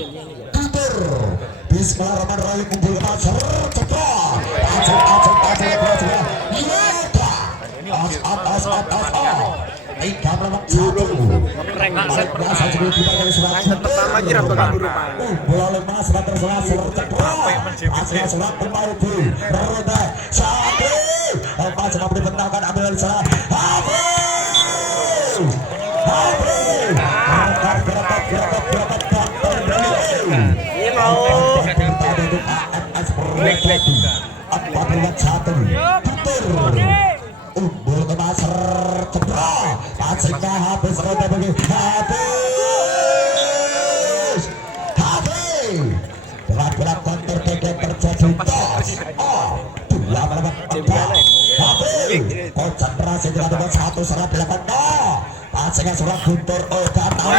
Guntur Bismillahirrahmanirrahim kumpul pasar cepat tiga menang satu pertama kira bakal berupa bola lemas bater selasar cepat asal selat pemain di roda satu lepas cepat dibentangkan ambil dari sana Umbul ke pasar cepat passingnya habis roda bagi habis gerak-gerak konter TG terjadi tos dua melawan habis konsentrasi dengan nomor satu serap dilakukan passingnya surat Guntur gak tahu